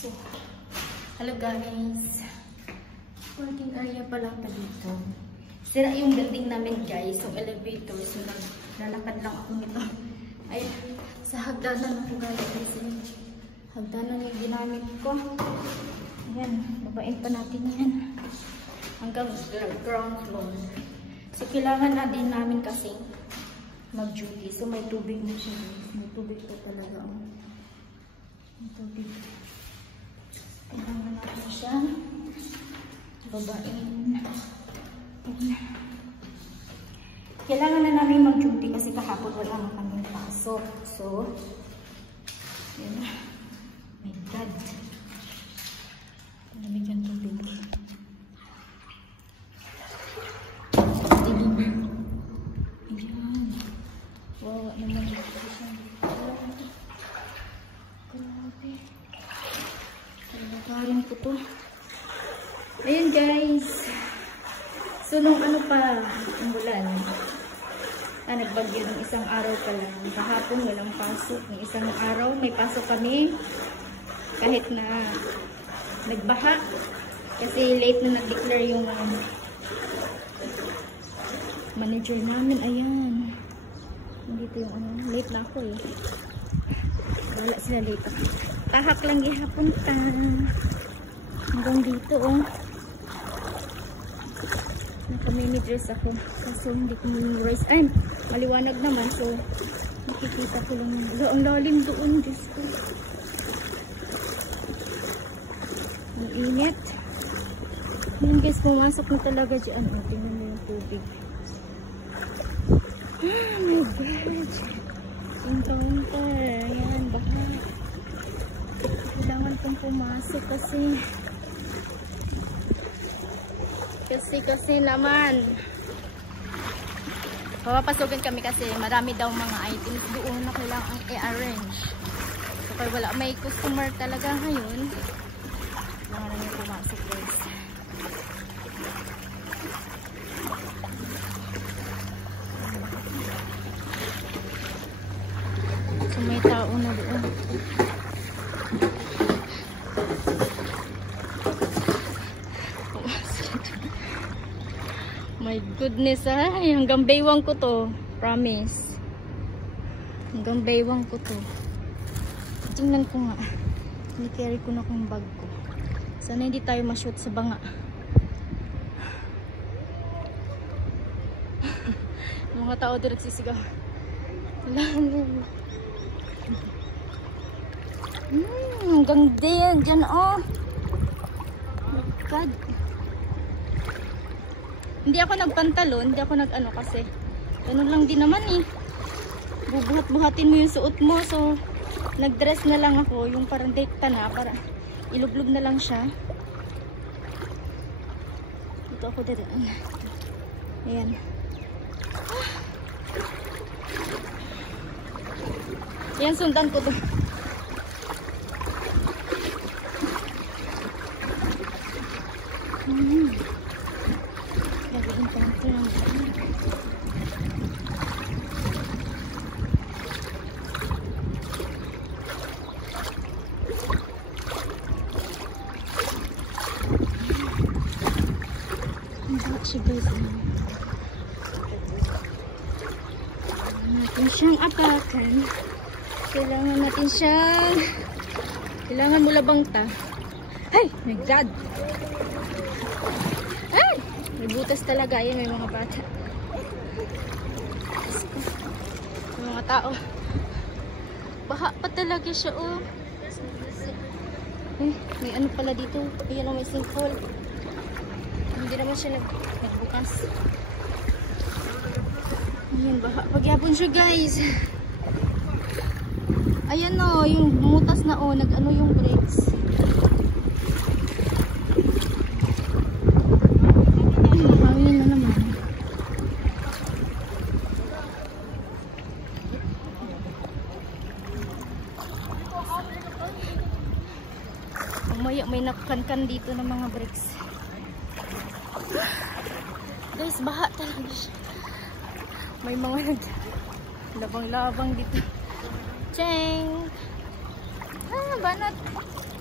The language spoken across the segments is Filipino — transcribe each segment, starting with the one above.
So, hello guys. Working area pala pa dito. Sira yung building namin guys. So, elevator. So, nalakad lang ako nito. Ay, sa hagdanan ako guys. Hagdanan yung ginamit ko. Ayan, babain pa natin yan. Hanggang ground floor. So, kailangan na din namin kasi mag-duty. So, may tubig na siya. May tubig pa talaga. May tubig. Kailangan natin siya babain. Kailangan na namin mag-duty kasi kahapon wala na kami pasok. So, yun. My God. Malamig yung tubig. Ayan. Wow, naman ito siya. Grabe. Nagarin ko to. Ayan guys. So nung ano pa, ang bulan. Nagbagyo ng isang araw pa lang. Kahapon walang pasok. Yung isang araw may pasok kami. Kahit na nagbaha. Kasi late na nag-declare yung manager namin. Ayan. Dito yung ano. Late na ako eh. Wala sila late ako. Tahak lang gihapon ta. Hanggang dito oh. Naka-mini dress ako. Kaso hindi ko memorize. Ay, maliwanag naman. So, nakikita ko lang. Ang lalim doon. Diyos ko. Ang init. Ayan guys, pumasok na talaga dyan. Oh, tingnan mo yung tubig. Oh my God. Yung counter. Ayan, baka. Kailangan kong pumasok kasi naman papapasukin kami kasi marami daw mga items doon na kailangan i-arrange. So kaya wala, may customer talaga ngayon. Kailangan namin pumasok guys. So may tao na doon. My goodness ay, hanggang baywang ko to. Promise. Hanggang baywang ko to. Tingnan ko nga. Ni-carry ko na kong bag ko. Sana hindi tayo ma-shoot sa banga. Mga tao doon nagsisigaw. Hanggang dyan oh. My God. Hindi ako nagpantalon, hindi ako nag-ano kasi ganun lang din naman eh. Bubuhat-buhatin mo yung suot mo. So, nag-dress na lang ako. Yung parang date pa na. Para ilublog na lang siya. Dito ako dadaan. Ayan. Ayan, sundan ko to. Natin siyang apakan. Kailangan natin siyang kailangan mo labang ta. Ay! My God! Ay! May butas talaga. Ayan, may mga bata. May mga tao. Baha pa talaga siya oh. Ay, may ano pala dito. Ayan lang, may sinkhole. Hindi naman siya nagbukas. Ayan, baha. Pagyabon siya guys. Ayan o, yung mutas na o, nag-ano yung brakes. Hangin na naman. May nakakankan dito ng mga brakes. Guys, baha talaga siya. May mga labang-labang dito. Cheng! Ah, banat!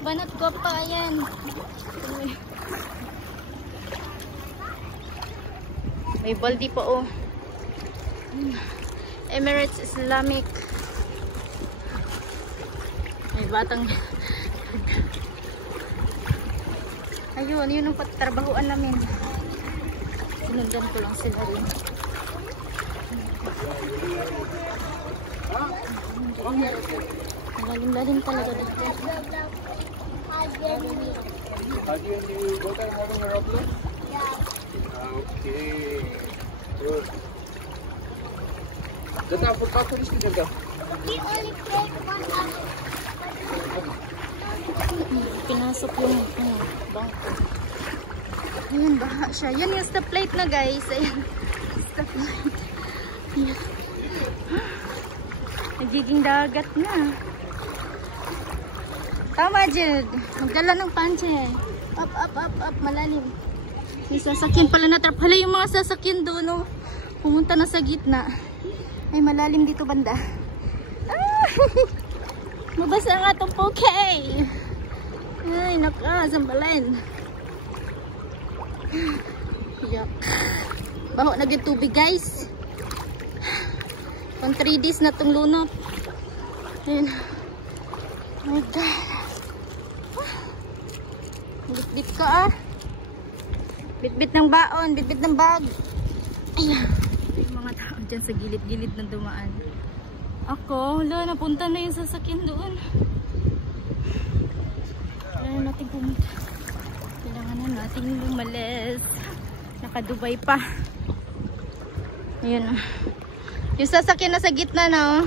Banat ko pa, ayan. May baldi pa, oh. Emirates Islamic. May batang. Ayun, yun ang pagtrabahuan namin. Sinundan ko lang sila rin. Lalim-lalim talaga dito. Okay. Good. Jata, footpath पर इसकी जगह. Pinasok yung bangko. Ayan, baha siya. Yan yung stoplight na, guys. Ayan. Stoplight. Ayan. Nagiging dagat na. Tama, Jed. Magdala ng panche. Up, up, up, up. Malalim. May sasakyan pala natrap. Hala, yung mga sasakyan doon, no? Pumunta na sa gitna. Ay, malalim dito banda. Ah! Mabasa nga itong poke. Ay, naka, sambalin. Yuck. Baho na yung tubig, guys. Pang 3 days na itong lunok. Ayun. Oh my God. Bit-bit ka, ah. Bit-bit ng baon, bit-bit ng bag. Ayan. Yung mga tao dyan sa gilid-gilid na dumaan. Ako, wala, napunta na yung sasakyan doon. Kailangan natin pumunta. Kailangan na natin lumalis. Naka-Dubai pa. Ayun. Yung sasakyan nasa gitna na, oh.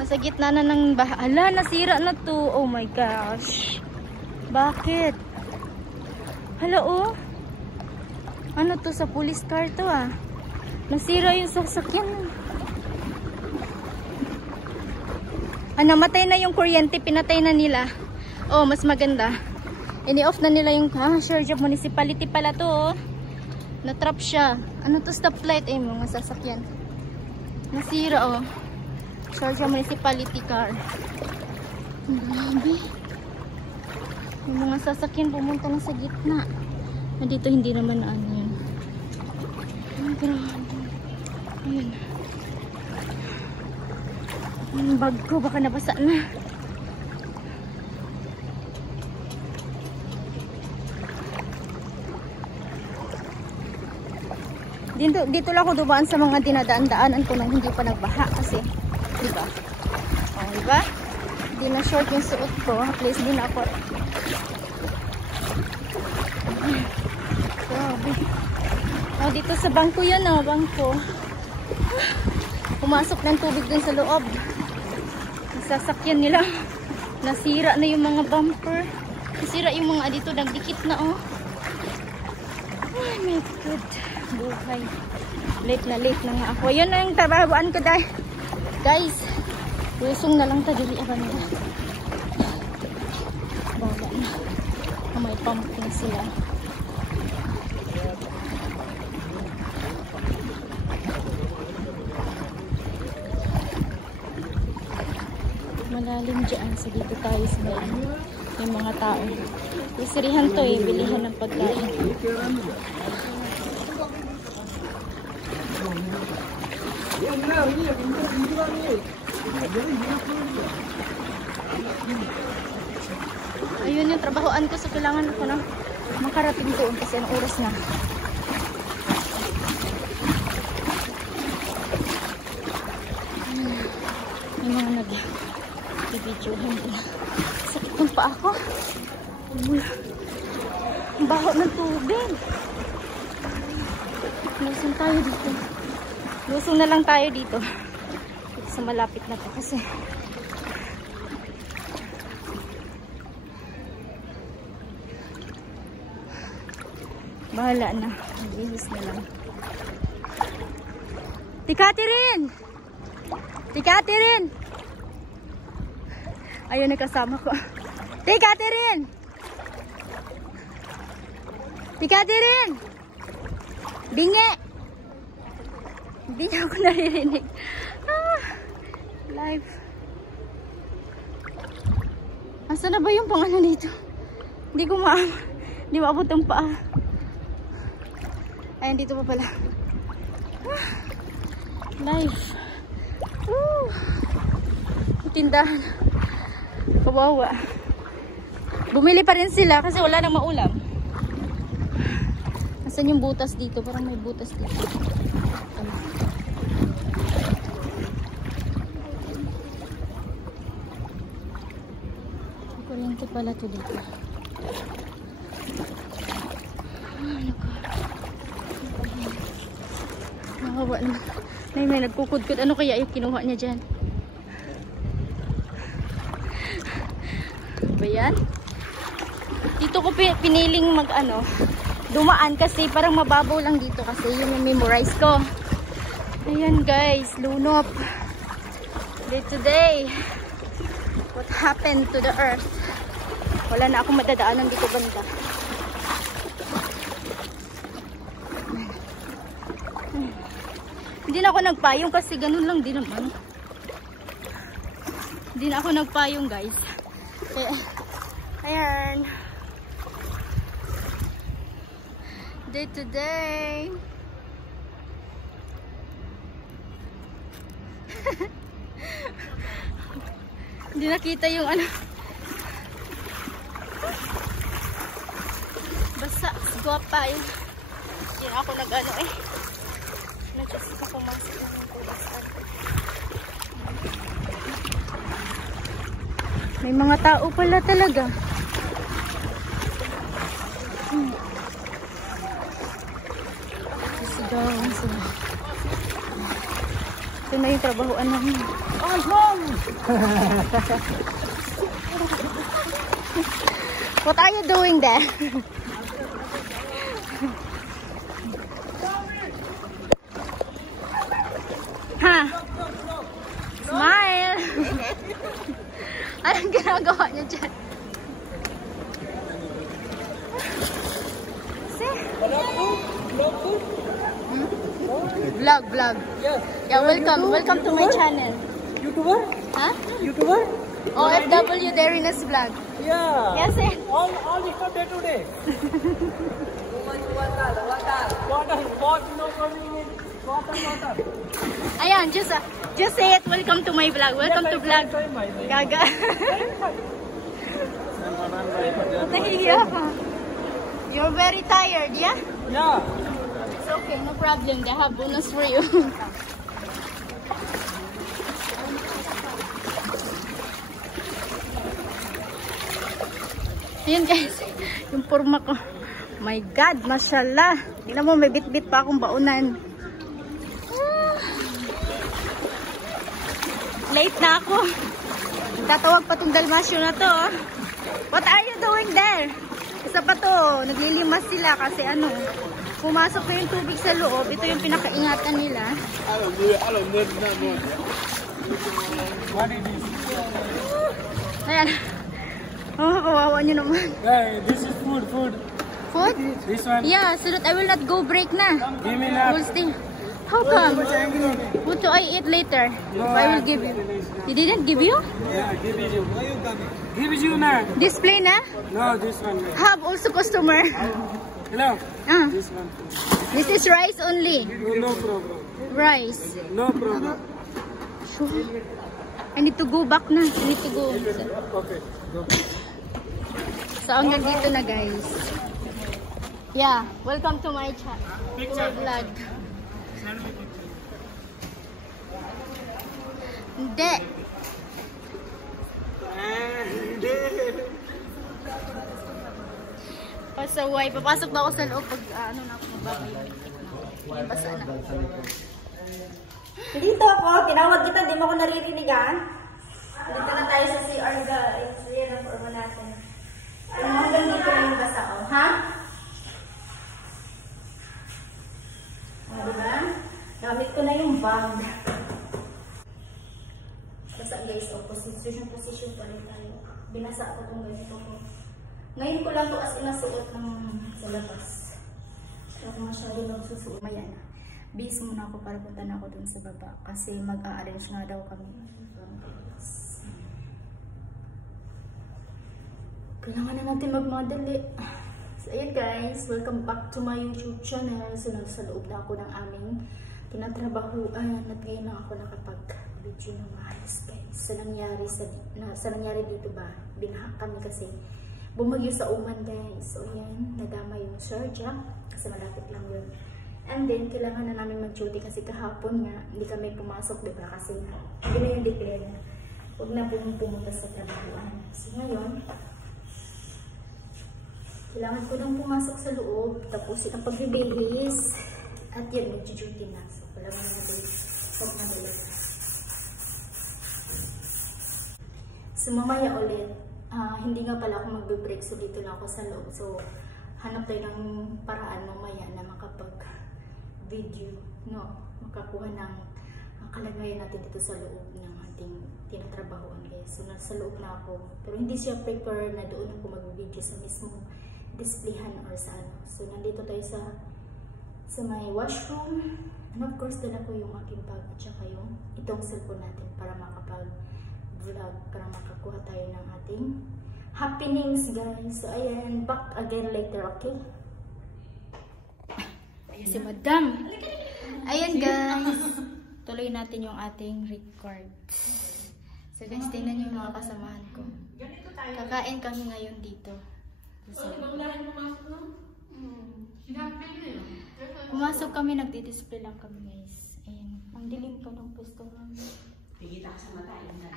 Nasa gitna na ng baha. Ala, nasira na to. Oh my gosh. Bakit? Hala, oh. Ano to, sa police car to, ah. Nasira yung sasakyan. Ah, namatay na yung kuryente, pinatay na nila. Oh, mas maganda. Ini-off na nila yung Sharjah Municipality pala to, oh. Natrap siya. Ano to, stoplight, eh, mga sasakyan. Nasira, oh. Sharjah Municipality car. Grabe. Yung mga sasakyan pumunta na sa gitna. Dito hindi naman ano yun. Ang grabe. Ayun. Yung bag ko baka nabasa na. Dito lang ako dumaan sa mga dinadaan-daanan ko nang hindi pa nagbaha kasi, diba? O, diba? Hindi na short yung suot ko. At least din ako. Grabe. O, dito sa bangko yan, o, bangko. Pumasok ng tubig dun sa loob. Sasakyan nila. Nasira na yung mga bumper. Nasira yung mga dito, nagdikit na, oh. Oh my God. Buhay. Late na nga ako. Yun na yung trabahoan ko, dahil. Guys, lusong na lang tadili ako nila. Bawa na. May pump na sila. Malalim dyan. So dito tayo sa yung mga tao. Isirihan to, eh. Bilihan ng pagkain. Ayun yung trabahoan ko, so kailangan ko na makarating doon kasi ang oras na. May mga nag-videohan din. Sakit ng paa ko. Ang baho ng tubig. Lusong tayo dito. Lusong na lang tayo dito. Sa malapit na to kasi bahala na. Magbihis na lang. Tikatirin! Tikatirin! Ayun, nakasama ko. Tikatirin! Tikatirin! Bingi! Hindi niya ako naririnig. Live. Nasaan na ba yung pangalan dito? Hindi ko hindi maabot ang paa. Ayun, dito pa pala. Life. Woo! Tindahan. Kawawa. Bumili pa rin sila kasi wala nang maulam. Nasaan yung butas dito? Parang may butas dito. Kuryente pala to dito. Nakawa naman. May nagkukudkod. Ano kaya yung kinuha niya dyan? Ba yan? Dito ko piniling dumaan kasi parang mababaw lang dito kasi yun yung memorize ko. Ayan guys, lunop. Day to day. What happened to the earth? Wala na akong madadaanan dito banda. Hindi na ako nagpayong kasi ganun lang din naman. Hindi na ako nagpayong guys. Kaya, ayan. Day to day. Hindi nakita yung basa, guwapa yun. Hindi ako nag-just ko pumasok na ng tulisan. May mga tao pala talaga. Ito na yung trabahoan namin. Oh, mom! What are you doing there? Ha? Smile! Anong ginagawa niya dyan? Vlog. Yeah, welcome to my channel. YouTuber? Huh? YouTuber? OFW Darina's vlog. Yeah. Yes, sir. All is not day to day. Water. Ayan, just say it. Welcome to my vlog. Welcome to vlog. Gaga. Nahihiya ka. You're very tired, yeah? Yeah. It's okay, no problem. They have bonus for you. Ayan guys, yung forma ko. My God, mashallah. Tingnan mo, may bit-bit pa akong baunan. Late na ako. Tatawag pa tong dalmasyo na to. What are you doing there? Isa pa to, naglilimas sila kasi pumasok na yung tubig sa loob. Ito yung pinakaingatan nila. What is this? Ayan. Oh, kawawa nyo naman. Hey, this is food. Food? This one. Yeah, so that I will not go break na. Give me that. We'll stay. How come? What do I eat later? No, If I will give you. He didn't give you? Yeah, give it you. Why you coming? Give it you now. Display na? No, this one. Have also customer. Hello. This one. This is rice only. No problem. Rice. No problem. Sure. I need to go back na. I need to go. Okay. Go. So, hanggang dito na guys. Yeah, welcome to my vlog. Hindi. Pasaway. Papasok na ako sa loob pag na ako mababayong. Basa na. Dito ako. Tinawag kita. Di mo ako naririnig Dito na tayo sa CR guys. Yan ang forma natin. Hanggang dito na yung basa ko. Ha? O, diba? Gamit ko na yung bag. Basta guys, position pa rin tayo. Binasa ko itong ganito ko. Ngayon ko lang ito as inasuot sa labas. So, kung masyado lang susuot, maya na. Base muna ako para punta na ako dun sa baba. Kasi mag-a-arrange nga daw kami. Kailangan na natin magmadali. So, ayan guys, welcome back to my YouTube channel. So, nasa loob na ako ng aming tinatrabahuan at ngayon na ako nakapag-video ng maayos guys. Sa nangyari dito ba? Binaha kami kasi bumagyo sa Oman guys. So, ayan, nadama yung Sharjah kasi malapit lang yun. And then, kailangan na namin mag-duty kasi kahapon nga, hindi kami pumasok, diba? Kasi hindi na yung declare na huwag na pumunta sa trabahoan. So, ngayon, kailangan ko nang pumasok sa loob, tapusin ang pagbibihis, at yun, mag-duty na. So, kailangan natin magmadali. So, mamaya ulit, hindi nga pala ako magbe-break, so dito na ako sa loob. So, hanap tayo ng paraan mamaya na makapag-video, no? Makakuha ng kalagayan natin dito sa loob ng ating tinatrabahoan guys. So, nasa loob na ako. Pero hindi siya prepare na doon ako mag-video sa mismong displayhan or sa ano. So, nandito tayo sa may washroom. And of course, dala ko yung aking bag at saka yung itong cellphone natin para makapag-vlog, para makakuha tayo ng ating happenings guys. So, ayan, back again later, okay? Ayan si Madam. Ayan guys. Tuloy natin yung ating record. So guys, tingnan yung mga kasamahan ko. Kakain kami ngayon dito. Pumasok kami, nagdi-display lang kami guys. Ayan, ang dilim pa ng pwesto namin. Tigita ka sa mata, yun na.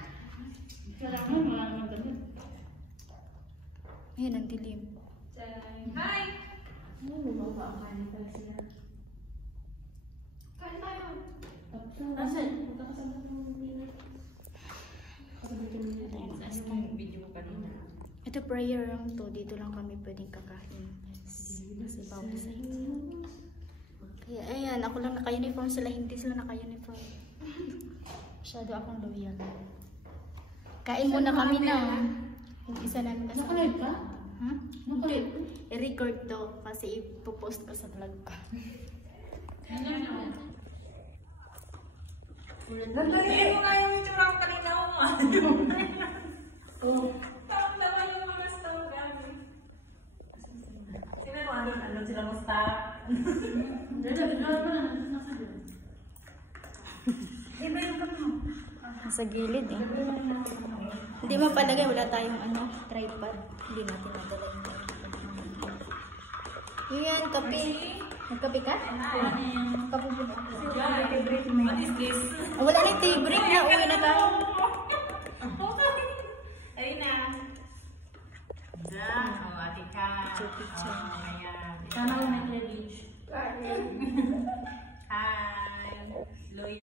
Ayan, ang dilim. Hi! Kain tayo. Nasaan? Ito prayer room to. Dito lang kami pwedeng kakain. Nasa bawah sa inyo. Kaya ayan, ako lang naka-uniform sila. Hindi sila naka-uniform. Masyado akong loyal. Kain muna kami na. Yung isa namin kasama. Naka-live ka? Ha? Hindi. I-record to kasi ipopost ko sa vlog ko. Nandaliin mo nga yung itsura ko kanina ako nga. Tawag naman yung mga staff namin. Sino mo ano sila mo staff? Iba yung kamo. Nasa gilid eh. Hindi mo palagay, wala tayong tripod. Hindi natin madala yung tripod. Yan, kape. Nagkape ka? Kape po ba? What is this? Wala na yung tea break na. Uwi na tayo. Ayun na. Ate ka. Picture. Ayan. Tama ko na yung beach.